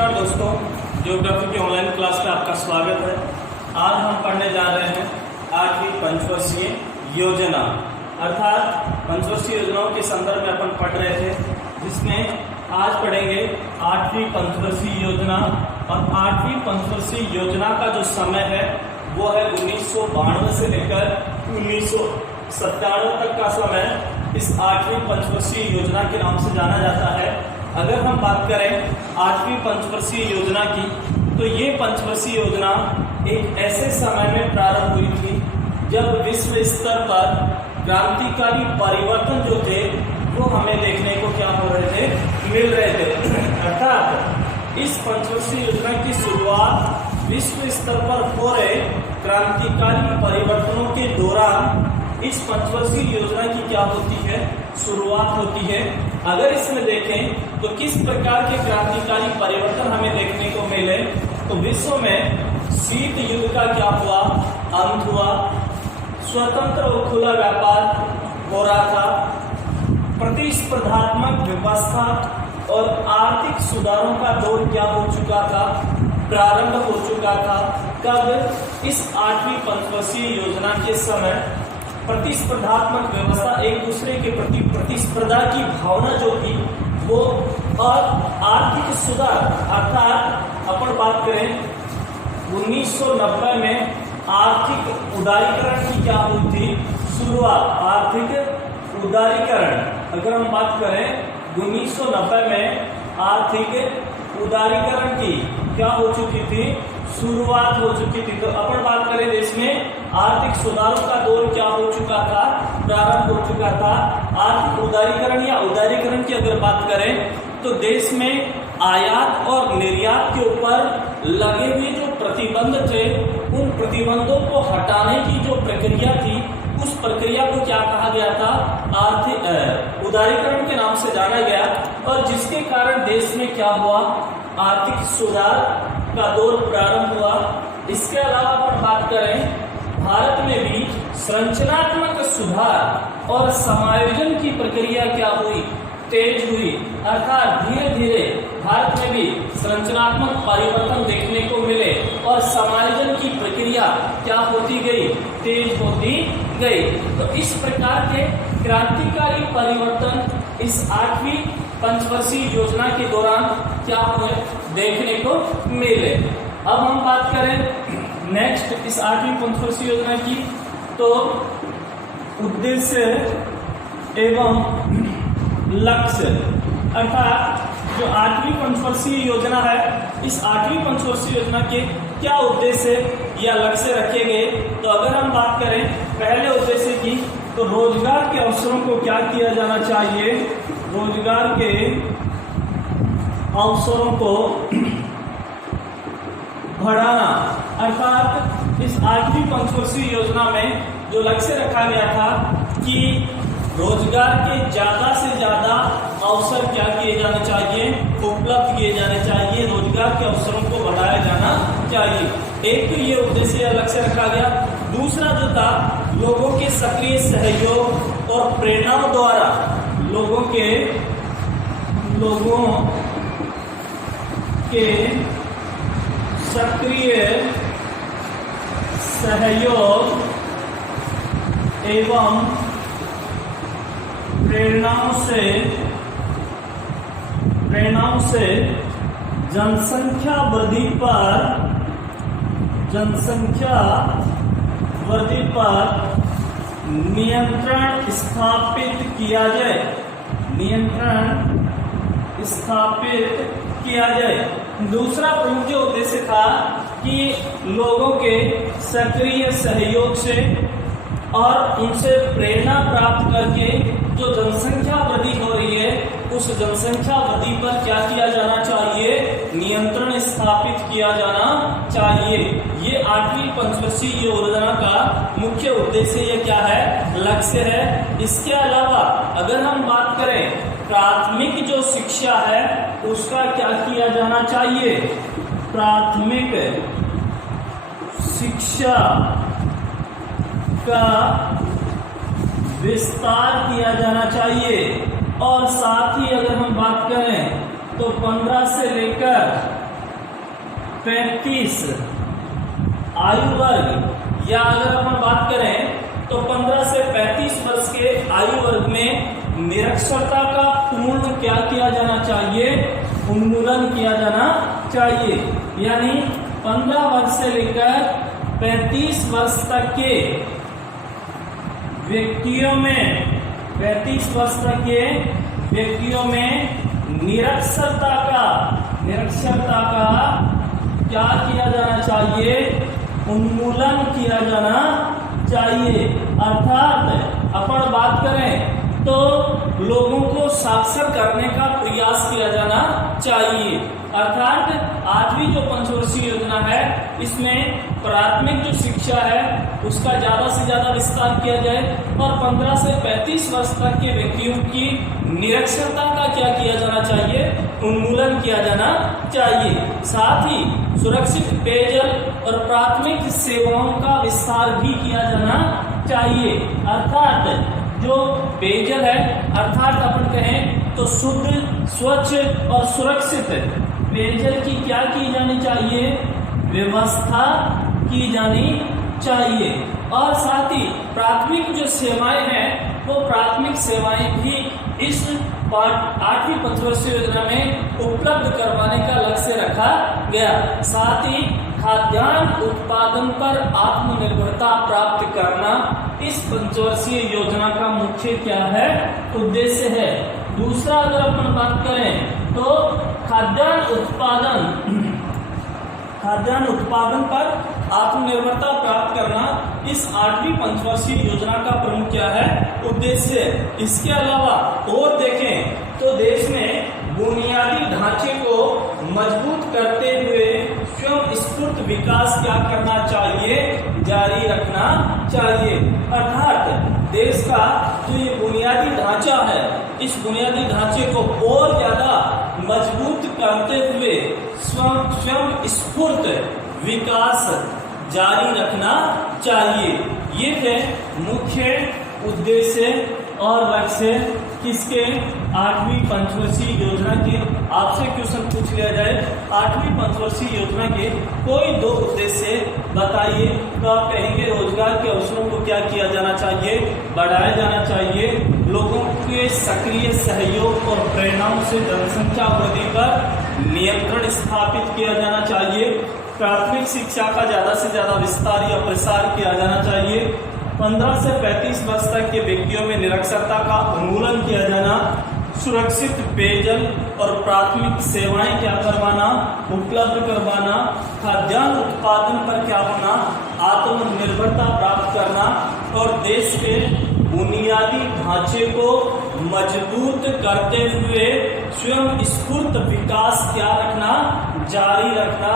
नमस्कार दोस्तों, ज्योग्राफी की ऑनलाइन क्लास में आपका स्वागत है। आज हम पढ़ने जा रहे हैं 8वीं पंचवर्षीय योजना, अर्थात पंचवर्षीय योजनाओं के संदर्भ में अपन पढ़ रहे थे, जिसमें आज पढ़ेंगे 8वीं पंचवर्षीय योजना। और 8वीं पंचवर्षीय योजना का जो समय है वो है 1992 से लेकर 1997 तक का समय इस 8वीं पंचवर्षीय योजना के नाम से जाना जाता है। अगर हम बात करें 8वीं पंचवर्षीय योजना की, तो ये पंचवर्षीय योजना एक ऐसे समय में प्रारंभ हुई थी जब विश्व स्तर पर क्रांतिकारी परिवर्तन जो थे वो हमें देखने को क्या हो रहे थे, मिल रहे थे। अर्थात इस पंचवर्षीय योजना की शुरुआत विश्व स्तर पर हो रहे क्रांतिकारी परिवर्तनों के दौरान इस पंचवर्षीय योजना की क्या होती है, शुरुआत होती है। अगर इसमें देखें तो किस प्रकार के क्रांतिकारी परिवर्तन हमें देखने को मिले, तो विश्व में शीत युद्ध का क्या हुआ, अंत हुआ, स्वतंत्र और खुला व्यापार हो रहा था, प्रतिस्पर्धात्मक व्यवस्था और आर्थिक सुधारों का दौर क्या हो चुका था, प्रारंभ हो चुका था। कब? इस 8वीं पंचवर्षीय योजना के समय प्रतिस्पर्धात्मक व्यवस्था, एक दूसरे के प्रति प्रतिस्पर्धा की भावना जो थी वो, और आर्थिक सुधार, अर्थात अपन बात करें 1990 में आर्थिक उदारीकरण की क्या हुई थी, शुरुआत। आर्थिक उदारीकरण, अगर हम बात करें 1990 में आर्थिक उदारीकरण की क्या हो चुकी थी, शुरुआत हो चुकी थी। तो अपन बात करें देश में आर्थिक सुधारों का दौर क्या हो चुका था, प्रारंभ हो चुका था। आर्थिक उदारीकरण या उदारीकरण की अगर बात करें तो देश में आयात और निर्यात के ऊपर लगे हुए जो प्रतिबंध थे, उन प्रतिबंधों को हटाने की जो प्रक्रिया थी, उस प्रक्रिया को क्या कहा गया था, आर्थिक उदारीकरण के नाम से जाना गया। और जिसके कारण देश में क्या हुआ, आर्थिक सुधार का दौर प्रारंभ हुआ। इसके अलावा अपन बात करें भारत में भी संरचनात्मक सुधार और समायोजन की प्रक्रिया क्या हुई, तेज हुई। अर्थात धीरे धीरे भारत में भी संरचनात्मक परिवर्तन देखने को मिले और समायोजन की प्रक्रिया क्या होती गई, तेज होती गई। तो इस प्रकार के क्रांतिकारी परिवर्तन इस 8वीं पंचवर्षीय योजना के दौरान क्या हुए, देखने को मिले। अब हम बात करें नेक्स्ट इस 8वीं पंचवर्षीय योजना की, तो उद्देश्य एवं लक्ष्य, अर्थात जो 8वीं पंचवर्षीय योजना है, इस 8वीं पंचवर्षीय योजना के क्या उद्देश्य या लक्ष्य रखे गए। तो अगर हम बात करें पहले उद्देश्य की, तो रोजगार के अवसरों को क्या किया जाना चाहिए, रोजगार के अवसरों को बढ़ाना। अर्थात इस 8वीं पंचवर्षीय योजना में जो लक्ष्य रखा गया था कि रोजगार के ज्यादा से ज्यादा अवसर क्या किए जाने चाहिए, उपलब्ध किए जाने चाहिए, रोजगार के अवसरों को बढ़ाया जाना चाहिए। एक तो ये उद्देश्य या लक्ष्य रखा गया। दूसरा जो था, लोगों के सक्रिय सहयोग और प्रेरणाओं द्वारा लोगों के सक्रिय सहयोग एवं प्रेरणाओं से जनसंख्या वृद्धि पर नियंत्रण स्थापित किया जाए। दूसरा प्रमुख जो उद्देश्य था कि लोगों के सक्रिय सहयोग से और उनसे प्रेरणा प्राप्त करके जो जनसंख्या वृद्धि हो रही है, उस जनसंख्या वृद्धि पर क्या किया जाना चाहिए, नियंत्रण स्थापित किया जाना चाहिए। ये 8वीं पंचवर्षीय योजना का मुख्य उद्देश्य ये क्या है, लक्ष्य है। इसके अलावा अगर हम बात करें प्राथमिक जो शिक्षा है उसका क्या किया जाना चाहिए, प्राथमिक शिक्षा का विस्तार किया जाना चाहिए। और साथ ही अगर हम बात करें तो 15 से लेकर 35 आयु वर्ग, या अगर अपन बात करें तो 15 से 35 वर्ष के आयु वर्ग में निरक्षरता का पूर्ण क्या किया जाना चाहिए, उन्मूलन किया जाना चाहिए। यानी 15 वर्ष से लेकर 35 वर्ष तक के व्यक्तियों में, 35 वर्ष तक के व्यक्तियों में निरक्षरता का क्या किया जाना चाहिए, उन्मूलन किया जाना चाहिए। अर्थात अपन बात करें तो लोगों को साक्षर करने का प्रयास किया जाना चाहिए। अर्थात 8वीं जो पंचवर्षीय योजना है इसमें प्राथमिक जो शिक्षा है उसका ज्यादा से ज्यादा विस्तार किया जाए और 15 से 35 वर्ष तक के व्यक्तियों की निरक्षरता का क्या किया जाना चाहिए, उन्मूलन किया जाना चाहिए। साथ ही सुरक्षित पेयजल और प्राथमिक सेवाओं का विस्तार भी किया जाना चाहिए। अर्थात जो पेयजल है, अर्थात अपन कहें तो शुद्ध, स्वच्छ और सुरक्षित पेयजल की क्या की जानी चाहिए, व्यवस्था की जानी चाहिए। और साथ ही प्राथमिक जो सेवाएं हैं वो प्राथमिक सेवाएं भी इस 8वीं पंचवर्षीय योजना में उपलब्ध करवाने का लक्ष्य रखा गया। साथ ही खाद्यान्न उत्पादन पर आत्मनिर्भरता प्राप्त करना इस पंचवर्षीय योजना का मुख्य क्या है, उद्देश्य है। दूसरा अगर अपन बात करें तो खाद्यान्न उत्पादन पर आत्मनिर्भरता प्राप्त करना इस 8वीं पंचवर्षीय योजना का प्रमुख क्या है, उद्देश्य है। इसके अलावा और देखें तो देश में बुनियादी ढांचे को मजबूत करते हुए स्वयं स्फूर्त विकास क्या करना चाहिए, जारी रखना चाहिए। अर्थात देश का जो ये बुनियादी ढांचा है इस बुनियादी ढांचे को और ज्यादा मजबूत करते हुए स्वयं स्फूर्त विकास जारी रखना चाहिए। ये है मुख्य उद्देश्य और लक्ष्य किसके, 8वीं पंचवर्षीय योजना के। आपसे क्वेश्चन पूछ लिया जाए 8वीं पंचवर्षीय योजना के कोई 2 उद्देश्य बताइए तो आप कहेंगे रोजगार के अवसरों को क्या किया जाना चाहिए, बढ़ाया जाना चाहिए, लोगों के सक्रिय सहयोग और प्रेरणाओं से जनसंख्या वृद्धि पर नियंत्रण स्थापित किया जाना चाहिए, प्राथमिक शिक्षा का ज्यादा से ज्यादा विस्तार या प्रसार किया जाना चाहिए, 15 से 35 वर्ष तक के व्यक्तियों में निरक्षरता का उन्मूलन किया जाना, सुरक्षित पेयजल और प्राथमिक सेवाएं क्या करवाना, उपलब्ध करवाना, खाद्यान्न उत्पादन पर क्या होना, आत्मनिर्भरता प्राप्त करना और देश के बुनियादी ढांचे को मजबूत करते हुए स्वयं स्फूर्त विकास क्या रखना, जारी रखना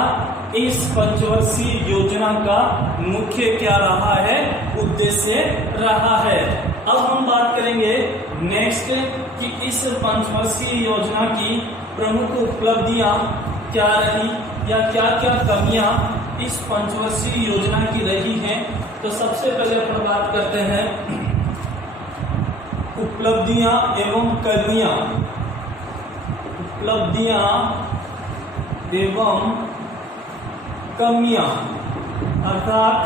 इस पंचवर्षीय योजना का मुख्य क्या रहा है, उद्देश्य रहा है। अब हम बात करेंगे नेक्स्ट कि इस पंचवर्षीय योजना की प्रमुख उपलब्धियां क्या रही या क्या क्या कमियां इस पंचवर्षीय योजना की रही हैं। तो सबसे पहले अपन बात करते हैं उपलब्धियां एवं कमियां। उपलब्धियां एवं कमियां अर्थात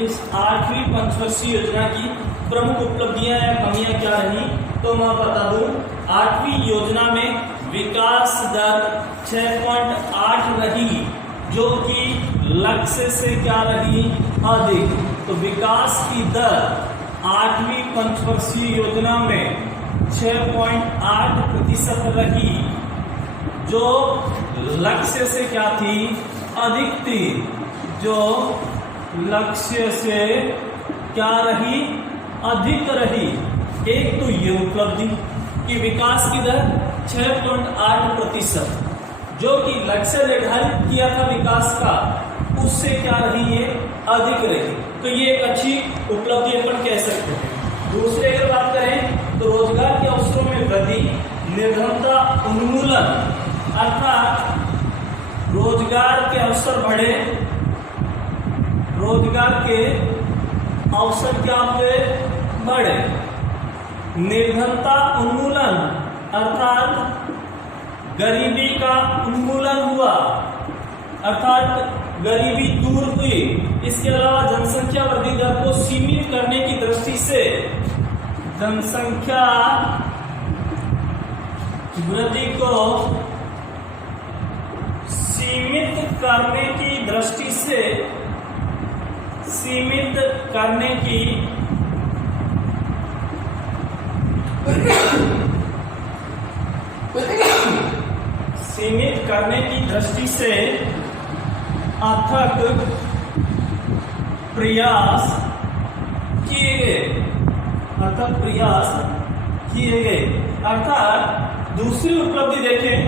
इस 8वीं पंचवर्षीय योजना की प्रमुख उपलब्धियां या कमियां क्या रही, तो मैं बता दूं 8वीं योजना में विकास दर 6.8 रही जो कि लक्ष्य से क्या रही, अधिक। तो विकास की दर 8वीं पंचवर्षीय योजना में 6.8% रही जो लक्ष्य से क्या थी, अधिक थी, जो लक्ष्य से क्या रही, अधिक रही। एक तो ये उपलब्धि कि विकास की दर 6.8% जो कि लक्ष्य निर्धारित किया था विकास का उससे क्या रही है, अधिक रही। तो ये एक अच्छी उपलब्धि अपन कह सकते हैं। दूसरे अगर बात करें तो रोजगार के अवसरों में वृद्धि, निर्धनता उन्मूलन अर्थात रोजगार के अवसर बढ़े, रोजगार के अवसर क्या हुए, बढ़े। निर्धनता उन्मूलन अर्थात गरीबी का उन्मूलन हुआ। अर्थात गरीबी दूर हुई। इसके अलावा जनसंख्या वृद्धि दर को सीमित करने की दृष्टि से जनसंख्या वृद्धि को सीमित करने की दृष्टि से सीमित करने की दृष्टि से अथक प्रयास किए गए। अर्थात दूसरी उपलब्धि देखें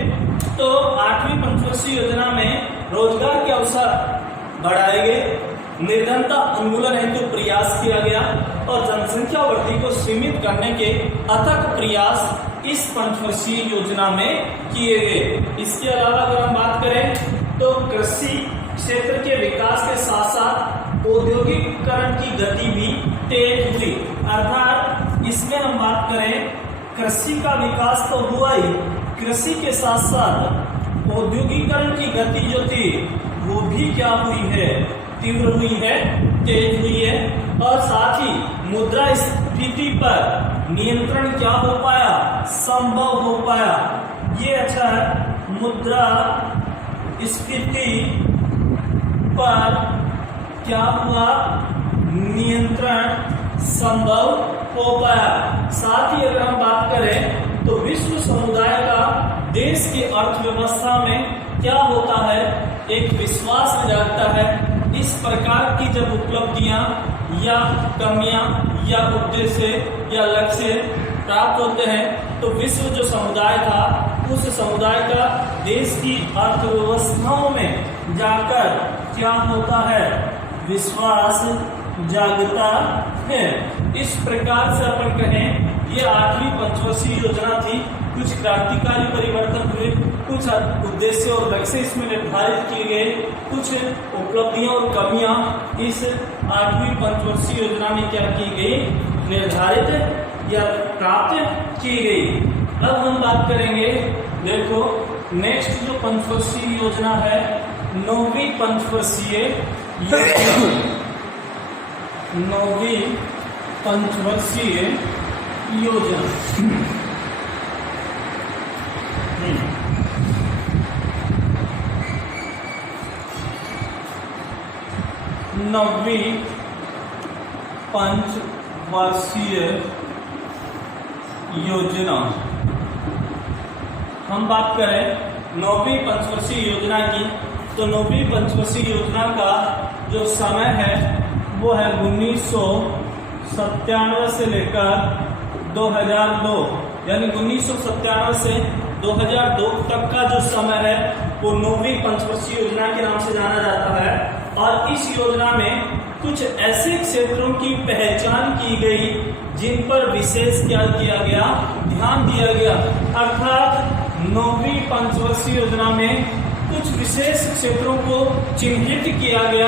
तो 8वीं पंचवर्षीय योजना में रोजगार के अवसर बढ़ाए गए, निर्धनता उन्मूलन हेतु प्रयास किया गया और जनसंख्या वृद्धि को सीमित करने के अथक प्रयास इस पंचवर्षीय योजना में किए गए। इसके अलावा अगर हम बात करें तो कृषि क्षेत्र के विकास के साथ साथ औद्योगिकरण की गति भी तेज हुई। अर्थात इसमें हम बात करें कृषि का विकास तो हुआ ही, कृषि के साथ साथ औद्योगिकरण की गति जो थी वो भी क्या हुई है, तीव्र हुई है, तेज हुई है। और साथ ही मुद्रास्फीति पर नियंत्रण क्या हो पाया, संभव हो पाया। ये अच्छा है, मुद्रास्फीति पर क्या हुआ, नियंत्रण संभव हो पाया। साथ ही अगर हम बात करें तो विश्व समुदाय का देश की अर्थव्यवस्था में क्या होता है, एक विश्वास जागता है। इस प्रकार की जब उपलब्धियां या कमियां या उद्देश्य या लक्ष्य प्राप्त होते हैं तो विश्व जो समुदाय था उस समुदाय का देश की अर्थव्यवस्थाओं में जाकर क्या होता है, विश्वास जागता है। इस प्रकार से अपन कहें ये 8वीं पंचवर्षीय योजना थी। कुछ क्रांतिकारी परिवर्तन हुए, कुछ उद्देश्य और लक्ष्य इसमें निर्धारित किए गए, कुछ उपलब्धियां और कमियां इस 8वीं पंचवर्षीय योजना में क्या की गई, निर्धारित या प्राप्त की गई। अब हम बात करेंगे, देखो नेक्स्ट जो पंचवर्षीय योजना है 9वीं पंचवर्षीय योजना, 9वीं पंचवर्षीय योजना। 9वीं पंचवर्षीय योजना, हम बात करें 9वीं पंचवर्षीय योजना की तो 9वीं पंचवर्षीय योजना का जो समय है वो है 1997 से लेकर 2002, यानी 1997 से 2002 तक का जो समय है वो 9वीं पंचवर्षीय योजना के नाम से जाना जाता है। और इस योजना में कुछ ऐसे क्षेत्रों की पहचान की गई जिन पर विशेष क्या किया गया, ध्यान दिया गया। अर्थात 9वीं पंचवर्षीय योजना में कुछ विशेष क्षेत्रों को चिन्हित किया गया,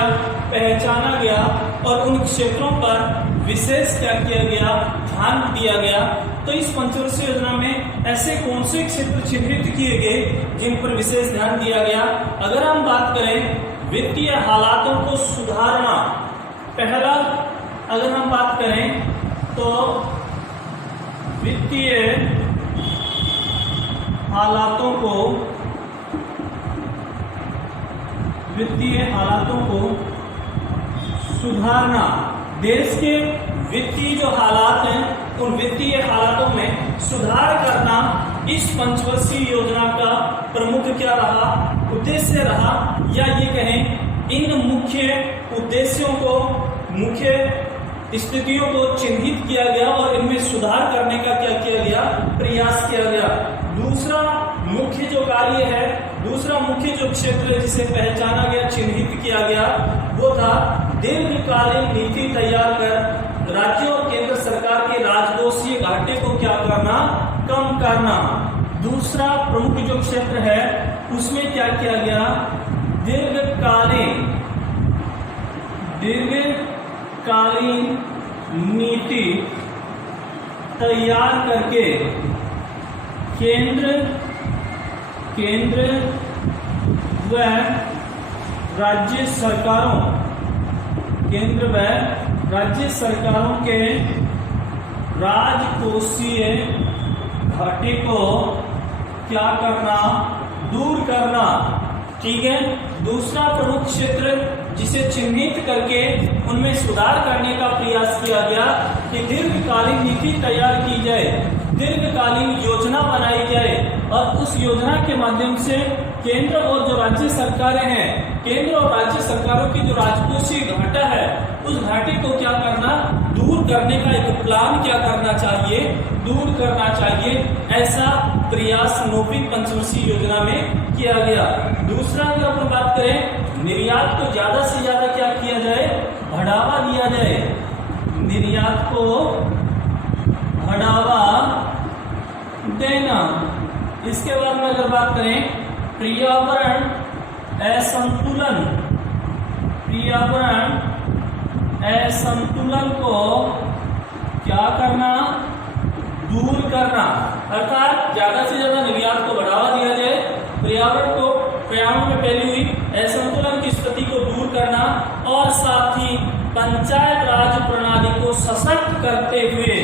पहचाना गया और उन क्षेत्रों पर विशेष क्या किया गया, ध्यान दिया गया। तो इस पंचवर्षीय योजना में ऐसे कौन से क्षेत्र चिन्हित किए गए जिन पर विशेष ध्यान दिया गया। अगर हम बात करें वित्तीय हालातों को सुधारना, पहला अगर हम बात करें तो वित्तीय हालातों को सुधारना, देश के वित्तीय जो हालात हैं उन वित्तीय हालातों में सुधार करना इस पंचवर्षीय योजना का प्रमुख क्या रहा, उद्देश्य रहा। या ये कहें इन मुख्य उद्देश्यों को, मुख्य स्थितियों को चिन्हित किया गया और इनमें सुधार करने का क्या किया गया, प्रयास किया गया। दूसरा मुख्य जो कार्य है, दूसरा मुख्य जो क्षेत्र है जिसे पहचाना गया, चिन्हित किया गया, वो था दीर्घकालीन नीति तैयार कर राज्यों और केंद्र सरकार के राजकोषीय घाटे को क्या करना, कम करना। दूसरा प्रमुख जो क्षेत्र है उसमें क्या किया गया, दीर्घकालीन नीति तैयार करके केंद्र व राज्य सरकारों, केंद्र व राज्य सरकारों के राजकोषीय घाटे को क्या करना, दूर करना। ठीक है। दूसरा प्रमुख क्षेत्र जिसे चिन्हित करके उनमें सुधार करने का प्रयास किया गया कि दीर्घकालीन नीति तैयार की जाए, दीर्घकालीन योजना बनाई जाए और उस योजना के माध्यम से केंद्र और जो राज्य सरकारें हैं, केंद्र और राज्य सरकारों की जो राजकोषीय घाटा है उस घाटे को क्या करना, दूर करने का एक प्लान क्या करना चाहिए, दूर करना चाहिए। ऐसा प्रयास 9वीं पंचवर्षीय योजना में किया गया। दूसरा अगर अपन बात करें, निर्यात को ज्यादा से ज्यादा क्या किया जाए, बढ़ावा दिया जाए, निर्यात को बढ़ावा देना। इसके बाद में अगर बात करें पर्यावरण असंतुलन, पर्यावरण असंतुलन को क्या करना, दूर करना। अर्थात ज्यादा से ज्यादा निर्यात को बढ़ावा दिया जाए, पर्यावरण में फैली हुई असंतुलन की स्थिति को दूर करना और साथ ही पंचायत राज प्रणाली को सशक्त करते हुए,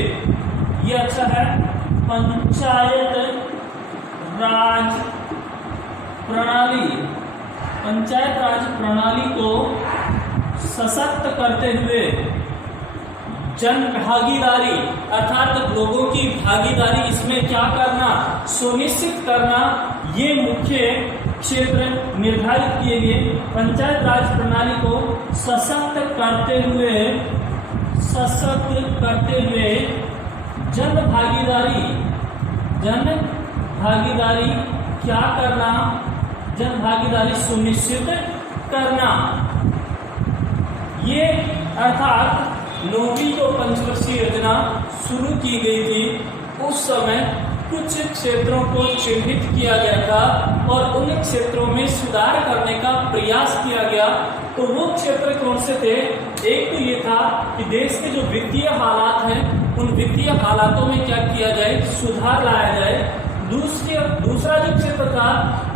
ये अच्छा है, पंचायत राज प्रणाली, पंचायत राज प्रणाली को सशक्त करते हुए जन भागीदारी अर्थात लोगों की भागीदारी इसमें क्या करना, सुनिश्चित करना, ये मुख्य क्षेत्र निर्धारित किए गए। पंचायत राज प्रणाली को सशक्त करते हुए जन भागीदारी क्या करना, जन भागीदारी सुनिश्चित करना। ये अर्थात 9वीं जो पंचवर्षीय योजना शुरू की गई थी उस समय कुछ क्षेत्रों को चिन्हित किया गया था और उन क्षेत्रों में सुधार करने का प्रयास किया गया। तो वो क्षेत्र कौन से थे? एक तो ये था कि देश के जो वित्तीय हालात हैं उन वित्तीय हालातों में क्या किया जाए, सुधार लाया जाए। दूसरा जो क्षेत्र था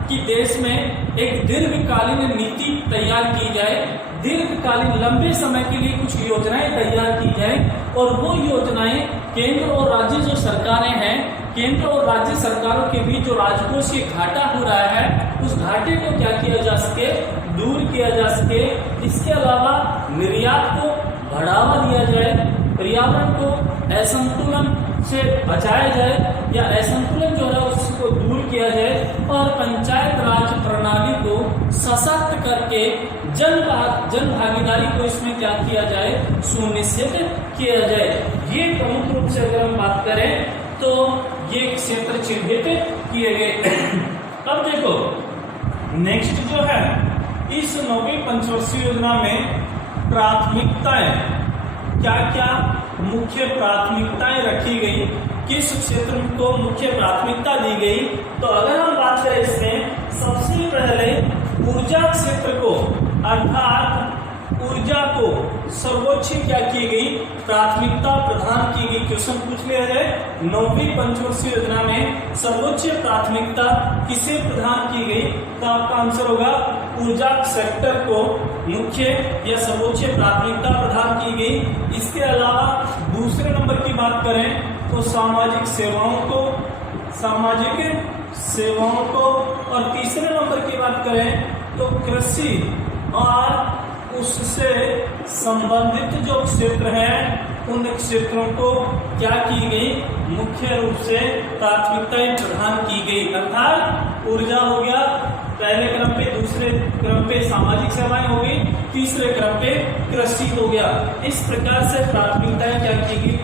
कि देश में एक दीर्घकालीन नीति तैयार की जाए, दीर्घकालीन लंबे समय के लिए कुछ योजनाएं तैयार की जाए और वो योजनाएं केंद्र और राज्य जो सरकारें हैं, केंद्र और राज्य सरकारों के बीच जो राजकोषीय घाटा हो रहा है उस घाटे को क्या किया जा सके, दूर किया जा सके। इसके अलावा निर्यात को बढ़ावा दिया जाए, पर्यावरण को असंतुलन से बचाया जाए या असंतुलन जो है उसको दूर किया जाए और पंचायत राज प्रणाली को सशक्त करके जन भागीदारी को इसमें क्या किया जाए, सुनिश्चित किया जाए। ये प्रमुख रूप से अगर हम बात करें तो ये क्षेत्र चिन्हित किए गए। अब देखो नेक्स्ट जो है, इस 9वीं पंचवर्षीय योजना में प्राथमिकताएं, क्या क्या मुख्य प्राथमिकताएं रखी गई, किस क्षेत्र को मुख्य प्राथमिकता दी गई। तो अगर हम बात करें इसमें सबसे पहले ऊर्जा क्षेत्र को अर्थात ऊर्जा को सर्वोच्च क्या की गई, प्राथमिकता प्रदान की गई। क्वेश्चन पूछ लिया जाए 9वीं पंचवर्षीय योजना में सर्वोच्च प्राथमिकता किसे प्रदान की गई, तो आपका आंसर होगा ऊर्जा सेक्टर को मुख्य या सर्वोच्च प्राथमिकता प्रदान की गई। इसके अलावा दूसरे नंबर की बात करें तो सामाजिक सेवाओं को और तीसरे नंबर की बात करें तो कृषि और उससे संबंधित जो क्षेत्र हैं उन क्षेत्रों को क्या की गई, मुख्य रूप से प्राथमिकताएं प्रदान की गई। अर्थात ऊर्जा हो गया पहले क्रम पे, दूसरे क्रम पे सामाजिक सेवाएं हो गई, तीसरे क्रम पे कृषि हो गया। इस प्रकार से प्राथमिकताएं क्या की गई,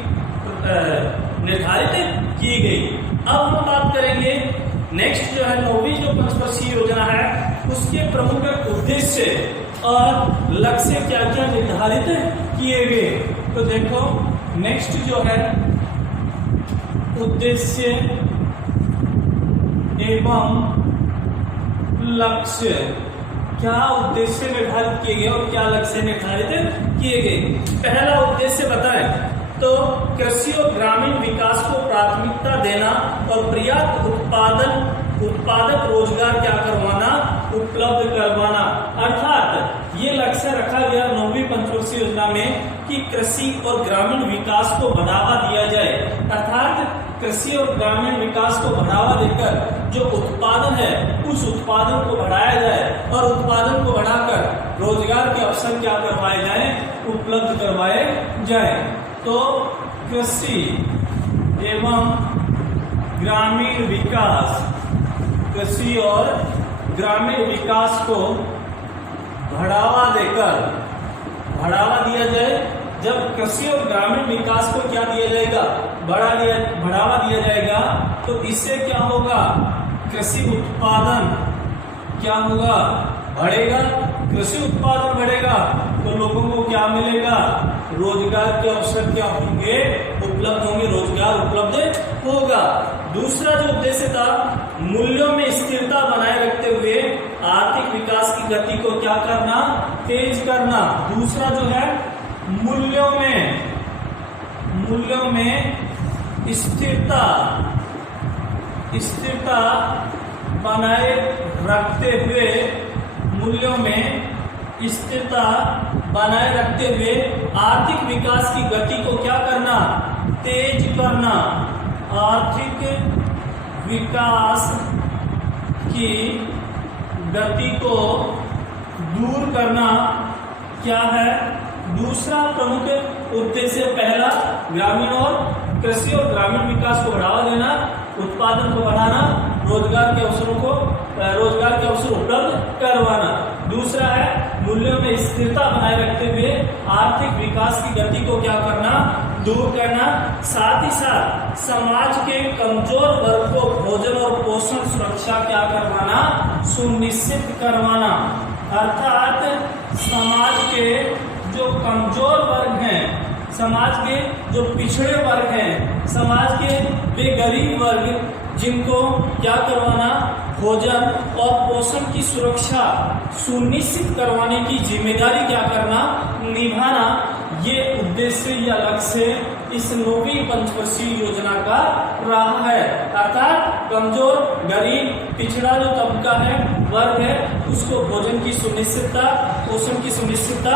निर्धारित की गई। अब हम बात करेंगे नेक्स्ट जो है 9वीं जो पंचवर्षीय योजना है उसके प्रमुख उद्देश्य और लक्ष्य क्या क्या निर्धारित किए गए। तो देखो नेक्स्ट जो है उद्देश्य एवं लक्ष्य, क्या उद्देश्य निर्धारित किए गए और क्या लक्ष्य निर्धारित किए गए। पहला उद्देश्य बताएं तो कृषि और ग्रामीण विकास को प्राथमिकता देना और पर्याप्त उत्पादक रोजगार क्या करवाना, उपलब्ध करवाना। अर्थात योजना में कि कृषि और ग्रामीण विकास को बढ़ावा दिया जाए, अर्थात कृषि और ग्रामीण विकास को बढ़ावा देकर जो उत्पादन है उस उत्पादन को बढ़ाया जाए और उत्पादन को बढ़ाकर रोजगार के अवसर क्या करवाए जाए, उपलब्ध करवाए जाए। तो कृषि एवं ग्रामीण विकास, कृषि और ग्रामीण विकास को बढ़ावा दिया जाए। जब कृषि और ग्रामीण विकास को क्या दिया जाएगा, बढ़ावा दिया जाएगा, तो इससे क्या होगा, कृषि उत्पादन क्या होगा, बढ़ेगा। कृषि उत्पादन बढ़ेगा तो लोगों को क्या मिलेगा, रोजगार के अवसर क्या होंगे, उपलब्ध होंगे, रोजगार उपलब्ध होगा। दूसरा जो उद्देश्य था, मूल्यों में स्थिरता बनाए रखते हुए आर्थिक विकास की गति को क्या करना, तेज करना। दूसरा जो है मूल्यों में स्थिरता बनाए रखते हुए, मूल्यों में स्थिरता बनाए रखते हुए आर्थिक विकास की गति को क्या करना, तेज करना। आर्थिक विकास की गति को दूर करना क्या है, दूसरा प्रमुख उद्देश्य। पहला ग्रामीण और कृषि और ग्रामीण विकास को बढ़ावा देना, उत्पादन को बढ़ाना, रोजगार के अवसर उपलब्ध करवाना। दूसरा है मूल्यों में स्थिरता बनाए रखते हुए आर्थिक विकास की गति को क्या करना, दूर करना। साथ ही साथ समाज के कमजोर वर्ग को भोजन और पोषण सुरक्षा क्या करवाना, सुनिश्चित करवाना। अर्थात समाज के जो कमजोर वर्ग हैं, समाज के जो पिछड़े वर्ग हैं, समाज के वे गरीब वर्ग, जिनको क्या करवाना, भोजन और पोषण की सुरक्षा सुनिश्चित करवाने की जिम्मेदारी क्या करना, निभाना। ये उद्देश्य या लक्ष्य इस 9वीं पंचवर्षीय योजना का रहा है। अर्थात कमजोर, गरीब, पिछड़ा जो तबका है, वर्ग है, उसको भोजन की सुनिश्चितता, पोषण की सुनिश्चितता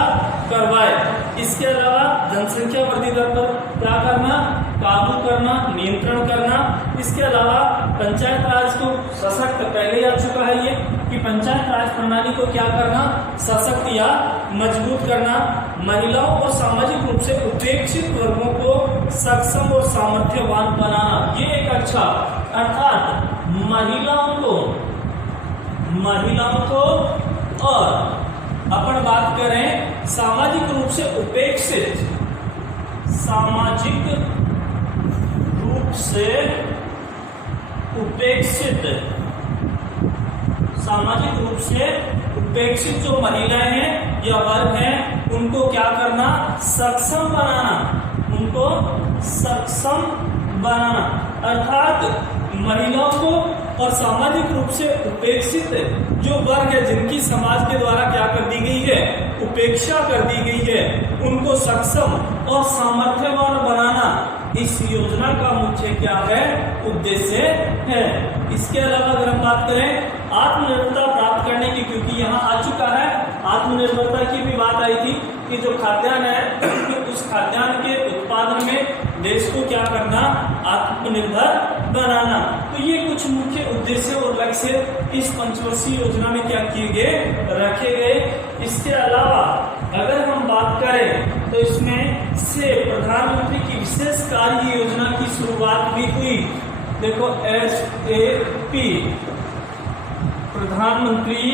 करवाए। इसके अलावा जनसंख्या वृद्धि दर पर क्या करना, काबू करना, नियंत्रण करना। इसके अलावा पंचायत राज को सशक्त, पहले आ चुका है ये कि पंचायत राज प्रणाली को क्या करना, सशक्त या मजबूत करना। महिलाओं और सामाजिक रूप से उपेक्षित वर्गों को सक्षम और सामर्थ्यवान बनाना, ये एक अच्छा, अर्थात महिलाओं को और अपन बात करें सामाजिक रूप से उपेक्षित, जो महिलाएं हैं या वर्ग हैं, उनको क्या करना, सक्षम बनाना। अर्थात महिलाओं को और सामाजिक रूप से उपेक्षित जो वर्ग है, जिनकी समाज के द्वारा क्या कर दी गई है, उपेक्षा कर दी गई है, उनको सक्षम और सामर्थ्यवान बनाना इस योजना का मुख्य क्या है, उद्देश्य है। इसके अलावा अगर हम बात करें आत्मनिर्भरता प्राप्त करने की, क्योंकि यहाँ आ चुका है, आत्मनिर्भरता की भी बात आई थी कि जो खाद्यान्न है उस खाद्यान्न के उत्पादन में देश को क्या करना, आत्मनिर्भर बनाना। तो ये कुछ मुख्य उद्देश्य और लक्ष्य इस पंचवर्षीय योजना में क्या किए गए, रखे गए। इसके अलावा अगर हम बात करें तो इसमें से प्रधानमंत्री की विशेष कार्य योजना की शुरुआत भी हुई। देखो SAP, प्रधानमंत्री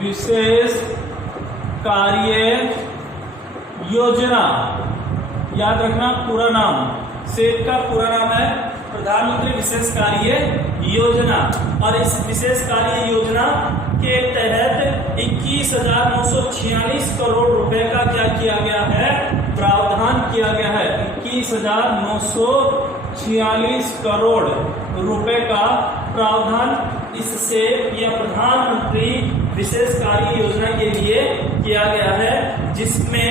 विशेष कार्य योजना, याद रखना पूरा नाम, सेट का पूरा नाम है प्रधानमंत्री विशेष कार्य योजना। और इस विशेष कार्य योजना के तहत 21,946 करोड़ रुपए का क्या किया गया है, प्रावधान किया गया है। 21,946 करोड़ रुपए का प्रावधान इससे या प्रधानमंत्री विशेष कार्य योजना के लिए किया गया है, जिसमें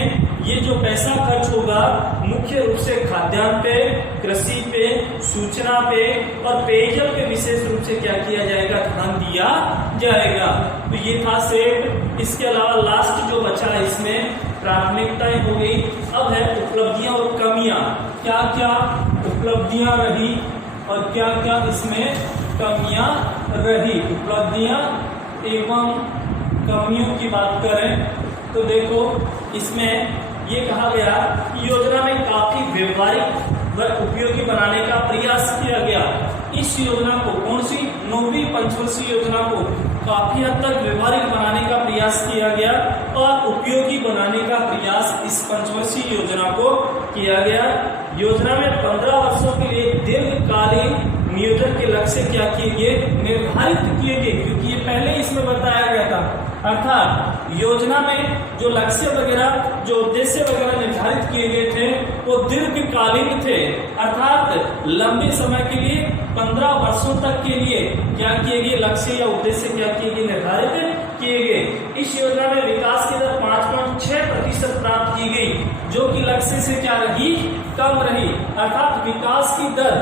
ये जो पैसा खर्च होगा मुख्य रूप से खाद्यान्न पे, कृषि पे, सूचना पे और पेयजल पे विशेष रूप से क्या किया जाएगा, ध्यान दिया जाएगा। तो ये था सेट। इसके अलावा लास्ट जो बचा है इसमें प्राथमिकताएं हो गई। अब है उपलब्धियां और कमियां। क्या क्या उपलब्धियां रही और क्या क्या इसमें कमियां रही। उपलब्धियां एवं कमियों की बात करें तो देखो इसमें ये कहा गया कि योजना में काफी व्यवहारिक व उपयोगी बनाने का प्रयास किया गया। इस योजना को, कौन सी, 9वीं पंचवर्षीय योजना को काफी हद तक व्यवहारिक बनाने का प्रयास किया गया और उपयोगी बनाने का प्रयास इस पंचवर्षीय योजना को किया गया। योजना में 15 वर्षों के लिए दीर्घकालीन नियोजन के लक्ष्य क्या किए गए, निर्धारित किए गए, क्योंकि ये पहले इसमें बताया गया था। अर्थात योजना में जो लक्ष्य वगैरह, जो उद्देश्य वगैरह निर्धारित किए गए थे वो दीर्घकालीन थे, अर्थात लंबे समय के लिए 15 वर्षों तक के लिए क्या किए गए, लक्ष्य या उद्देश्य क्या किए गए, निर्धारित किए गए। इस योजना में विकास की दर 5.6% प्राप्त की गई, जो कि लक्ष्य से क्या रही, कम रही। अर्थात विकास की दर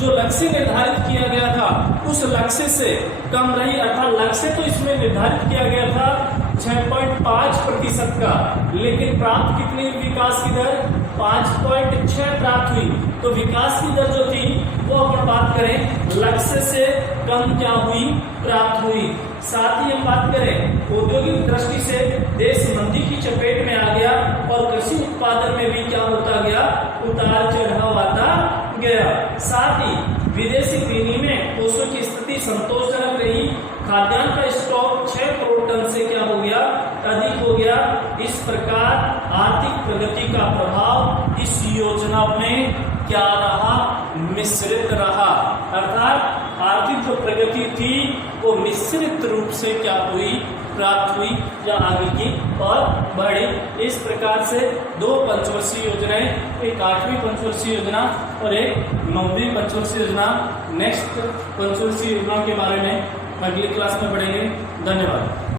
जो लक्ष्य निर्धारित किया गया था उस लक्ष्य से कम रही। अर्थात लक्ष्य तो इसमें निर्धारित किया गया था 6.5% का, लेकिन प्राप्त कितनी विकास की दर, 5.6 प्राप्त हुई। तो विकास की दर जो थी वो अपन बात करें लक्ष्य से कम क्या हुई, प्राप्त हुई। साथ ही हम बात करें औद्योगिक दृष्टि से देश मंदी की चपेट में आ गया और कृषि उत्पादन में भी क्या होता गया, उतार चढ़ाव आता गया। साथ ही विदेशी विनिमय कोषों की स्थिति संतोषजनक रही। खाद्यान्न का स्टॉक 6 करोड़ टन से क्या हो गया, अधिक हो गया। इस प्रकार आर्थिक प्रगति का प्रभाव इस योजना में क्या रहा, मिश्रित रहा। अर्थात आर्थिक जो प्रगति थी वो मिश्रित रूप से क्या हुई, प्राप्त हुई या आगे की और बढ़ी। इस प्रकार से 2 पंचवर्षीय योजनाएं, एक 8वीं पंचवर्षीय योजना और एक 9वीं पंचवर्षीय योजना। नेक्स्ट पंचवर्षीय योजना के बारे में अगली क्लास में पढ़ेंगे। धन्यवाद।